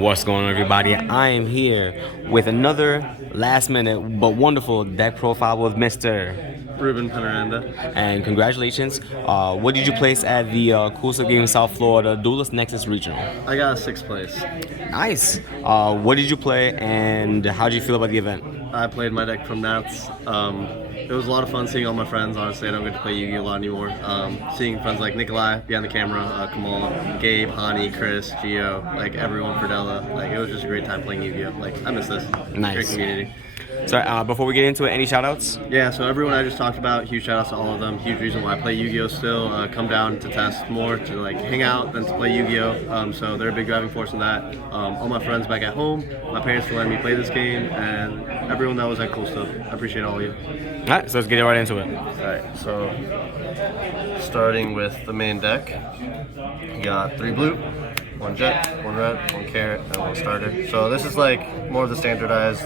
What's going on, everybody? I am here with another last minute but wonderful deck profile with Mr. Ruben Panoranda. And congratulations. What did you place at the Coastal Games South Florida Duelist Nexus Regional? I got a 6th place. Nice. What did you play and how did you feel about the event? I played my deck from Nats. It was a lot of fun seeing all my friends. Honestly, I don't get to play Yu-Gi-Oh! A lot anymore. Seeing friends like Nikolai behind the camera, Kamal, Gabe, Hani, Chris, Gio, like everyone, Ferdella. Like it was just a great time playing Yu-Gi-Oh! Like I miss this. Nice. Great community. So before we get into it, any shout-outs? Yeah, so everyone I just talked about, huge shout-outs to all of them. Huge reason why I play Yu-Gi-Oh! Still. Come down to test more, to like hang out, than to play Yu-Gi-Oh! So they're a big driving force in that. All my friends back at home, my parents for letting me play this game, and everyone that was at Cool Stuff. I appreciate all of you. Alright, so let's get right into it. Alright, so starting with the main deck, you got 3 blue, 1 jet, 1 red, 1 carrot, and 1 starter. So this is like more of the standardized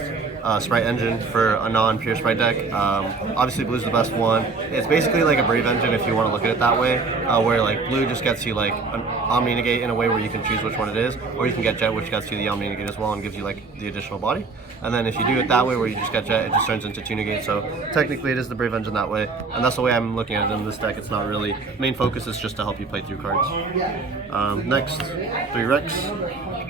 sprite engine for a non-pure sprite deck. Obviously blue's the best one. It's basically like a Brave engine if you want to look at it that way, where like blue just gets you like an Omni Negate in a way where you can choose which one it is, or you can get jet, which gets you the Omni Negate as well and gives you like the additional body. And then if you do it that way where you just get jet, it just turns into 2 negates. So technically it is the Brave engine that way, and that's the way I'm looking at it in this deck. It's not really, main focus is just to help you play through cards. Next, 3 Rex,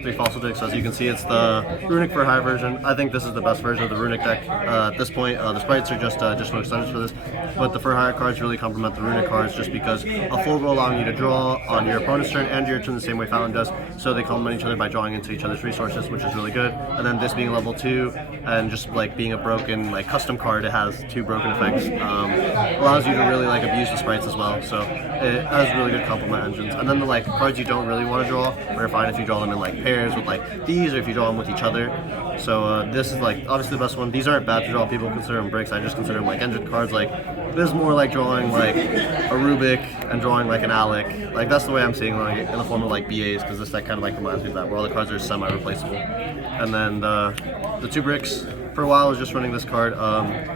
3 Fossil Dicks. As you can see, it's the Runick for high version. I think this is the best version of the Runick deck at this point. The sprites are just additional extensions for this, but the for higher cards really complement the Runick cards just because a full roll allowing you to draw on your opponent's turn and your turn the same way Fountain does, so they complement each other by drawing into each other's resources, which is really good. And then this being level 2 and just like being a broken like custom card, it has 2 broken effects, allows you to really like abuse the sprites as well, so it has really good complement engines. And then the like cards you don't really want to draw are fine if you draw them in like pairs with like these, or if you draw them with each other. So this is like obviously the best one. These aren't bad to draw. People consider them breaks. I just consider them like engine cards. Like this is more like drawing like a Rubik and drawing like an Alec. Like that's the way I'm seeing like in the form of like BAs, because this deck kind of like reminds me of that, where all the cards are semi-replaceable. And then the 2 bricks. For a while I was just running this card.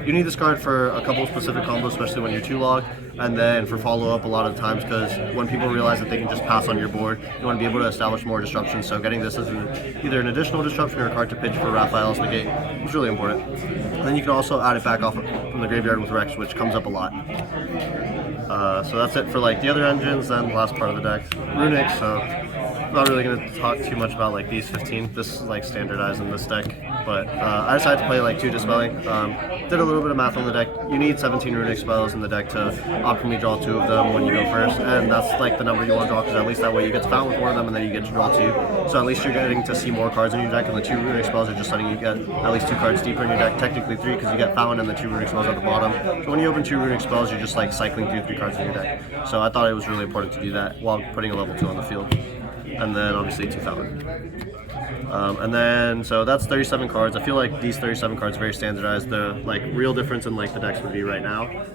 You need this card for a couple of specific combos, especially when you're 2 log, and then for follow-up a lot of the times, because when people realize that they can just pass on your board, you want to be able to establish more disruption. So getting this as either an additional disruption or a card to pitch for Raphael's negate is really important. And then you can also add it back off from the graveyard with Rex, which comes up a lot. So that's it for like the other engines. Then the last part of the deck, Runick. So I'm not really going to talk too much about like these 15. This is like standardized in this deck, but I decided to play like 2 Dispelling. Did a little bit of math on the deck. You need 17 Runick spells in the deck to optimally draw 2 of them when you go first, and that's like the number you want to draw, because at least that way you get to found with 1 of them and then you get to draw 2. So at least you're getting to see more cards in your deck, and the 2 Runick spells are just letting you get at least 2 cards deeper in your deck, technically 3, because you get found and the 2 Runick spells at the bottom. So when you open 2 Runick spells, you're just like cycling through 3 cards in your deck. So I thought it was really important to do that while putting a level 2 on the field. And then obviously 2 Fountain. And then, so that's 37 cards. I feel like these 37 cards are very standardized. The like real difference in like the decks would be right now.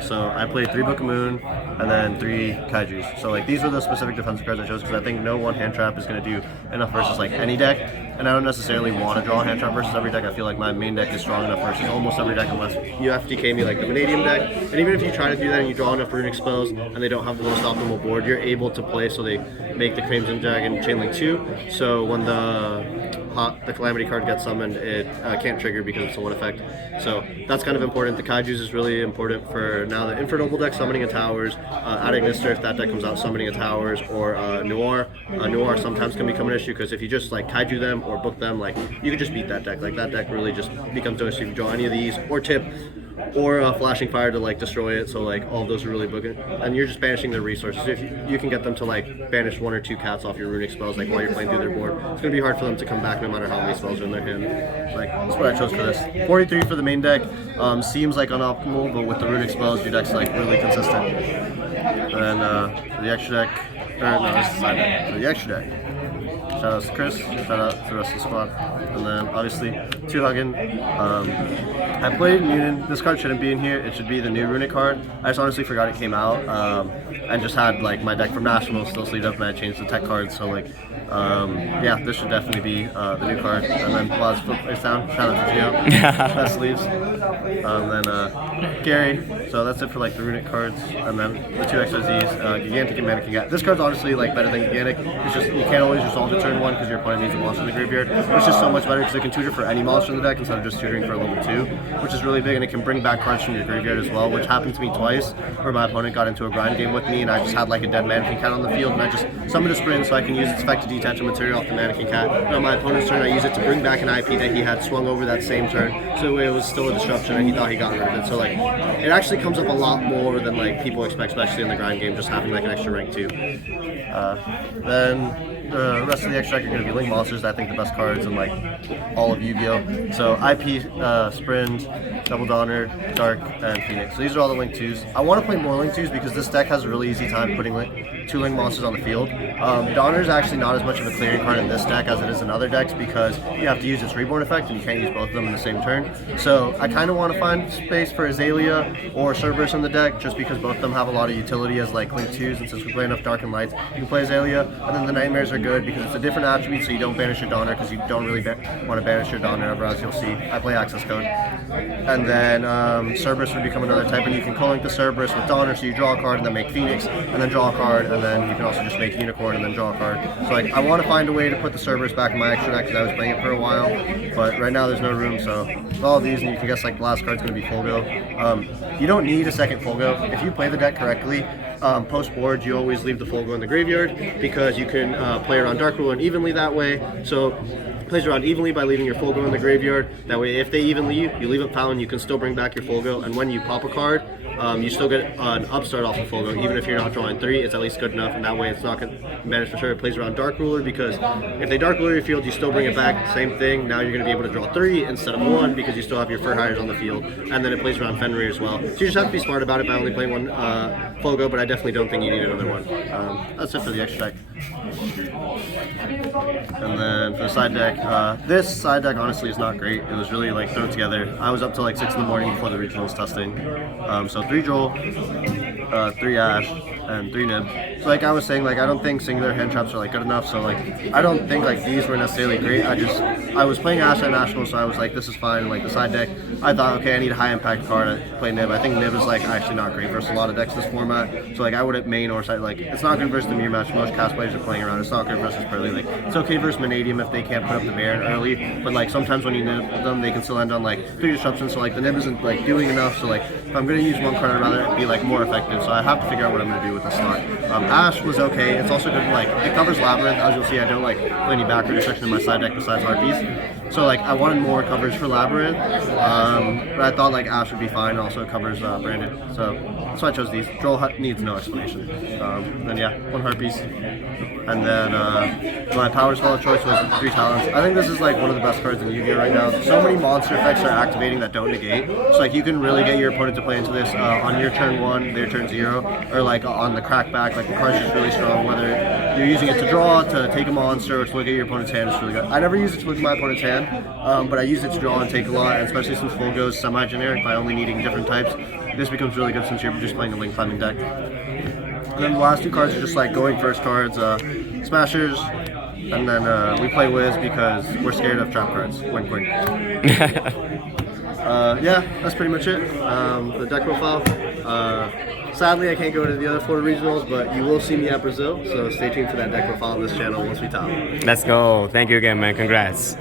So I played 3 Book of Moon and then 3 Kaijus. So like these are the specific defensive cards I chose, because I think no one hand trap is going to do enough versus like any deck. And I don't necessarily want to draw a hand trap versus every deck. I feel like my main deck is strong enough versus almost every deck, unless you FTK me like the Vanadium deck. And even if you try to do that and you draw enough Runick spells and they don't have the most optimal board, you're able to play so they make the Crimson Dragon Chainlink 2. So when the Calamity card gets summoned, it can't trigger because it's a 1 effect. So that's kind of important. The Kaijus is really important for now the Infernoble deck summoning a Towers, adding Mister if that deck comes out summoning a Towers, or Noir. Noir sometimes can become an issue, because if you just like Kaiju them or book them, like you could just beat that deck. Like that deck really just becomes no issue if you draw any of these, or tip, or Flashing Fire to like destroy it. So like all of those are really booking, and you're just banishing their resources. If you can get them to like banish 1 or 2 cats off your Runick spells like while you're playing through their board, it's gonna be hard for them to come back no matter how many spells are in their hand. Like that's what I chose for this. 43 for the main deck. Seems like unoptimal, but with the Runick spells, your deck's like really consistent. And the extra deck, no, this is the side deck. So the extra deck. Shout out to Chris, shout out to the rest of the squad. And then obviously 2 Huggin. I played Munin. This card shouldn't be in here. It should be the new Runick card. I just honestly forgot it came out, and just had like my deck from Nationals still sleeved up, and I changed the tech cards, so like Yeah, this should definitely be the new card. And then Buzz flip face down. Shout out to Gio. Best sleeves. Then Gary. So that's it for like the Runick cards. And then the 2 XYZs, Gigantic and Mannequin Cat. This card's honestly like better than Gigantic. It's just you can't always resolve to turn 1 because your opponent needs a monster in the graveyard. It's just so much better because it can tutor for any monster in the deck instead of just tutoring for a level 2, which is really big. And it can bring back cards from your graveyard as well, which happened to me twice, where my opponent got into a grind game with me and I just had like a dead Mannequin Cat on the field and I just summoned a sprint so I can use its effect to detach a material off the Mannequin Cat. And on my opponent's turn, I use it to bring back an IP that he had swung over that same turn, so it was still a disruption and he thought he got rid of it. So like, it actually comes up a lot more than like people expect, especially in the grind game, just having like an extra rank 2. Then the rest of the extra deck are going to be Link monsters. I think the best cards in like all of Yu-Gi-Oh. So IP, Sprint, Double Donner, Dark, and Phoenix. So these are all the Link 2s. I want to play more Link 2s because this deck has a really easy time putting 2 Link monsters on the field. Donner is actually not as much of a clearing card in this deck as it is in other decks because you have to use its Reborn effect and you can't use both of them in the same turn. So I kind of want to find space for Azalea or Cerberus in the deck just because both of them have a lot of utility as like Link 2s, and since we play enough Dark and Lights, you can play Azalea. And then the Nightmares are good because it's a different attribute, so you don't banish your Donner because you don't really want to banish your Donner ever, as you'll see. I play Access Code. And then Cerberus would become another type, and you can co-link the Cerberus with Donner, so you draw a card and then make Phoenix, and then draw a card, and then you can also just make Unicorn and then draw a card. So like, I want to find a way to put the Cerberus back in my extra deck because I was playing it for a while, but right now there's no room, so with all of these, and you can guess like the last card's going to be Fulgo. You don't need a second Fulgo. If you play the deck correctly, post board, you always leave the Fulgo in the graveyard because you can play around Dark Rule unevenly that way. So plays around evenly by leaving your Fulgo in the graveyard. That way, if they even leave, you leave it found, you can still bring back your Fulgo. And when you pop a card, you still get an upstart off of Fulgo. Even if you're not drawing 3, it's at least good enough, and that way it's not going to banish for sure. It plays around Dark Ruler because if they Dark Ruler your field, you still bring it back. Same thing. Now you're going to be able to draw 3 instead of 1 because you still have your Fur Hires on the field. And then it plays around Fenrir as well. So you just have to be smart about it by only playing one Fulgo, but I definitely don't think you need another one. That's it for the extra deck. And then for the side deck, this side deck honestly is not great. It was really like thrown together. I was up till like 6 in the morning before the regionals testing. So 3 Joel, 3 Ash, and 3 Nib. So like I was saying, like I don't think singular hand traps are like good enough. So like I don't think like these were necessarily great. I was playing Ash at Nationals, so I was like, this is fine. And, like the side deck, I thought, okay, I need a high impact card to play Nib. I think Nib is like actually not great versus a lot of decks this format. So like I wouldn't main or side, like it's not good versus the mirror match most cast players are playing around. It's not good versus Pearly. Like it's okay versus Manadium if they can't put up the Baron early, but like sometimes when you Nib them, they can still end on like 3 disruptions. So like the Nib isn't like doing enough. So like if I'm gonna use one card, I'd rather it be like more effective. So I have to figure out what I'm gonna do with this slot. Ash was okay. It's also good. Like it covers Labyrinth. As you'll see, I don't like play any backward destruction in my side deck besides Harpies. So like I wanted more coverage for Labyrinth, but I thought like Ash would be fine. Also covers Branded. So that's why I chose these. Droll Hut needs no explanation. Then yeah, 1 Harpies. And then my power spell of choice was 3 Talents. I think this is like one of the best cards in Yu-Gi-Oh right now. So many monster effects are activating that don't negate. So like you can really get your opponent to play into this on your turn 1, their turn 0, or like on the crackback. Like the card's just really strong. Whether you're using it to draw, to take a monster, or to look at your opponent's hand, it's really good. I never use it to look at my opponent's hand, but I use it to draw and take a lot. And especially since Full goes semi-generic by only needing different types, this becomes really good since you're just playing a link climbing deck. And then the last 2 cards are just like going first cards, Smashers, and then we play Wiz because we're scared of trap cards. Wink, wink. Yeah, that's pretty much it. The deck profile. Sadly, I can't go to the other Florida regionals, but you will see me at Brazil, so stay tuned for that deck profile on this channel once we top. Let's go. Thank you again, man. Congrats.